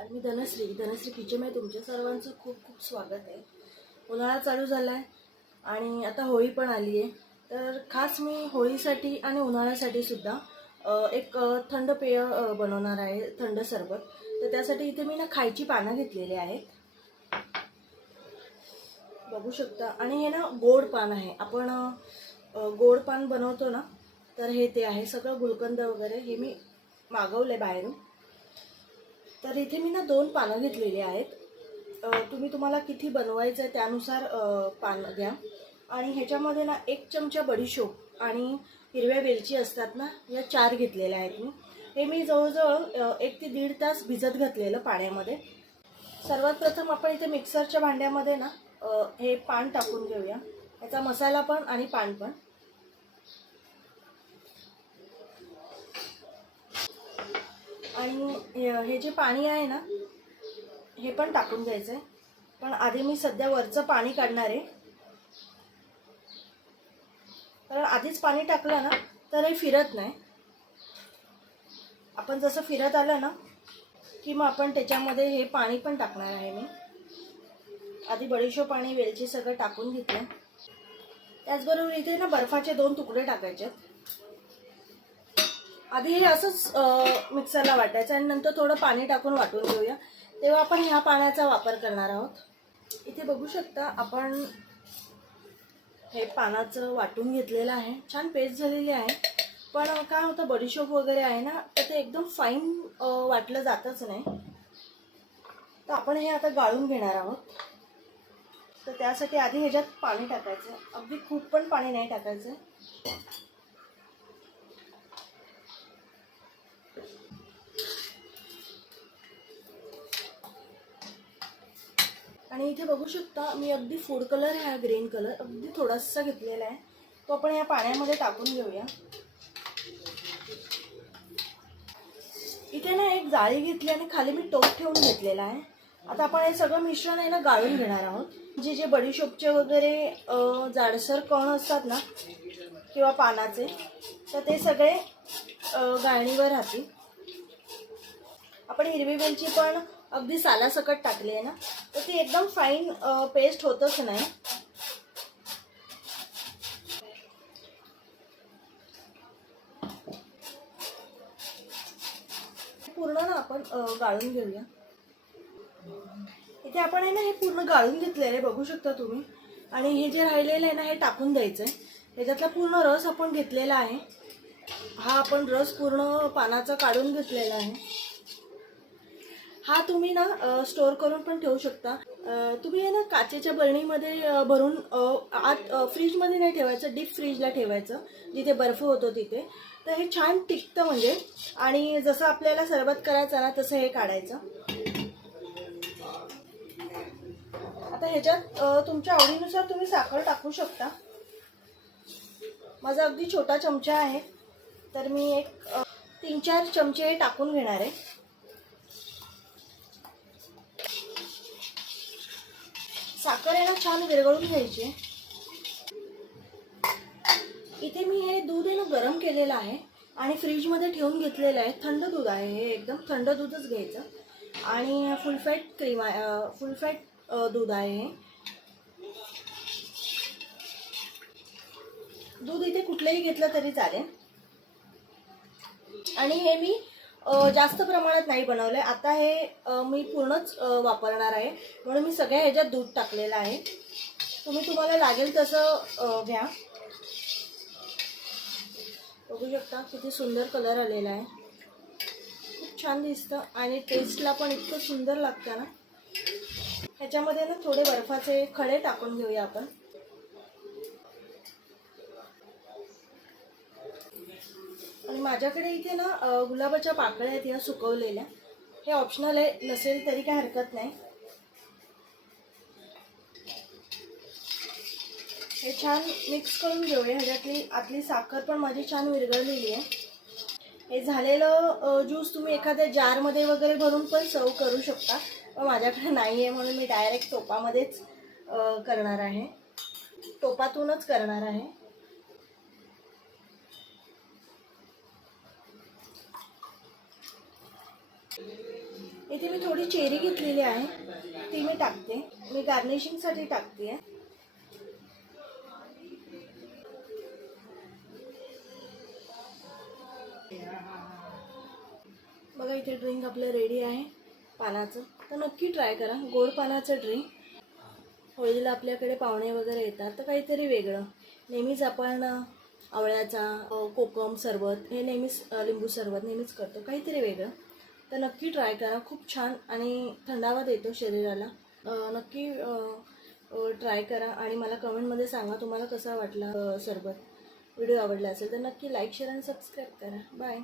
नमस्कार मी धनश्री. धनश्री किचनमध्ये तुमच्या सर्वांचं. खूप खूप स्वागत आहे. उन्हाळा चालू झाला आहे आणि आता होळी पण आली आहे. तर खास मी होळीसाठी आणि उन्हाळ्यासाठी सुद्धा एक थंड पेय बनवणार आहे थंड सरबत. तर त्यासाठी इथे मी ना खायची पानं घेतलेली आहेत. बघू शकता. आणि हे ना गोड पान आहे. आपण गोड पान बनवतो ना तर हे ते आहे. सगळं गुलकंद वगैरे हे मी मागवलं आहे बाहेरून. तर इथे मी ना दोन पानं घेतलेली आहेत. तुम्ही तुम्हाला किती बनवायचं आहे त्यानुसार पानं घ्या. आणि ह्याच्यामध्ये ना एक चमचा बडीशोप आणि हिरव्या वेलची असतात ना या चार घेतलेल्या आहेत मी. हे मी जवळजवळ एक ते दीड तास भिजत घातलेलं पाण्यामध्ये. सर्वात प्रथम आपण इथे मिक्सरच्या भांड्यामध्ये ना हे पान टाकून घेऊया. याचा मसाला पण आणि पान पण. आणि हे- हे जे पाणी आहे ना हे पण टाकून घ्यायचं आहे पण आधी मी सध्या वरचं पाणी काढणार आहे. कारण आधीच पाणी टाकलं ना तर हे फिरत नाही. आपण जसं फिरत आलं ना की मग आपण त्याच्यामध्ये हे पाणी पण टाकणार आहे मी. आधी बडीशो पाणी वेलची सगळं टाकून घेतलं. त्याचबरोबर इथे ना बर्फाचे दोन तुकडे टाकायचे आहेत आधी हे असंच मिक्सरला वाटायचं आणि नंतर थोडं पाणी टाकून वाटून घेऊया. तेव्हा आपण ह्या पाण्याचा वापर करणार आहोत. इथे बघू शकता आपण हे पानाचं वाटून घेतलेलं आहे. छान पेस्ट झालेली आहे. पण काय होतं बडीशोप वगैरे आहे ना तर ते एकदम फाईन वाटलं जातच नाही. तर आपण हे आता गाळून घेणार आहोत. तर त्यासाठी आधी ह्याच्यात पाणी टाकायचं. अगदी खूप पण पाणी नाही टाकायचं. आणि इथे बघू शकता मी अगदी फूड कलर हा ग्रीन कलर अगदी थोडासा घेतलेला आहे. तो आपण या पाण्यामध्ये टाकून घेऊया. इथे ना एक जाळी घेतली आणि खाली मी टोप ठेवून घेतलेला आहे. आता आपण हे सगळं मिश्रण आहे ना गाळून घेणार आहोत. जे जे बडीशोपचे वगैरे जाडसर कण असतात ना किंवा पानाचे तर ते सगळे गाळणीवर राहतील. आपण हिरवी वेलची पण अगदी सालासकट टाकली आहे ना तर ती एकदम फाईन पेस्ट होतच नाही. पूर्ण ना आपण गाळून घेऊया. इथे आपण आहे ना हे पूर्ण गाळून घेतलेलं आहे बघू शकता तुम्ही. आणि हे जे राहिलेलं आहे ना हे टाकून द्यायचं आहे ह्याच्यातला पूर्ण रस आपण घेतलेला आहे. हा आपण रस पूर्ण पानाचा काढून घेतलेला आहे. हा तुम्ही ना स्टोअर करून पण ठेवू शकता. तुम्ही हे ना काचेच्या बरणीमध्ये भरून आत फ्रीजमध्ये नाही ठेवायचं डीप फ्रीजला ठेवायचं. जिथे बर्फ होतो तिथे. तर हे छान टिकतं म्हणजे. आणि जसं आपल्याला सरबत करायचं ना तसं हे काढायचं. आता ह्याच्यात तुमच्या आवडीनुसार तुम्ही साखर टाकू शकता. माझा अगदी छोटा चमचा आहे. तर मी एक तीन चार चमचे टाकून घेणार आहे. साखर आहे ना छान विरघळून घ्यायची. इथे मी हे दूध आहे ना गरम केलेलं आहे आणि फ्रीजमध्ये ठेवून घेतलेलं आहे. थंड दूध आहे हे एकदम थंड दूधच घ्यायचं. आणि फुल फॅट क्रीम आहे फुल फॅट दूध आहे हे. दूध इथे कुठलंही घेतलं तरी चालेल. आणि हे मी जास्त प्रमाणात नाही बनवलंय. आता हे मी पूर्णच वापरणार आहे. म्हणून मी सगळ्या ह्याच्यात दूध टाकलेलं आहे. तुम्ही तुम्हाला लागेल तसं घ्या. बघू शकता किती सुंदर कलर आलेला आहे. खूप छान दिसतं आणि टेस्टला पण इतकं सुंदर लागतं ना. ह्याच्यामध्ये ना थोडे बर्फाचे खडे टाकून घेऊया आपण. आणि माझ्याकडे इथे ना गुलाबाच्या पाकळ्या आहेत ह्या सुकवलेल्या. हे ऑप्शनल आहे नसेल तरी काही हरकत नाही. हे छान मिक्स करून घेऊया. ह्याच्यातली आतली साखर पण माझी छान विरघळलेली आहे. हे झालेलं ज्यूस तुम्ही एखाद्या जारमध्ये वगैरे भरून पण सर्व करू शकता. पण माझ्याकडे नाही आहे म्हणून मी डायरेक्ट टोपामध्येच करणार आहे. टोपातूनच करणार आहे. इथे मी थोडी चेरी घेतलेली आहे. ती मी टाकते. मी गार्निशिंगसाठी टाकते. आहे बघा इथे ड्रिंक आपलं रेडी आहे. पानाचं. तर नक्की ट्राय करा. गोड पानाचं ड्रिंक होळीला आपल्याकडे पाहुणे वगैरे येतात तर काहीतरी वेगळं. नेहमीच आपण आवळ्याचा कोकम सरबत हे नेहमीच लिंबू सरबत नेहमीच करतो. काहीतरी वेगळं. तर नक्की ट्राय करा. खूप छान आणि थंडावा देतो शरीराला. नक्की ट्राय करा आणि मला कमेंटमध्ये सांगा तुम्हाला कसा वाटला सरबत. व्हिडिओ आवडला असेल तर नक्की लाईक शेअर आणि सबस्क्राईब करा. बाय.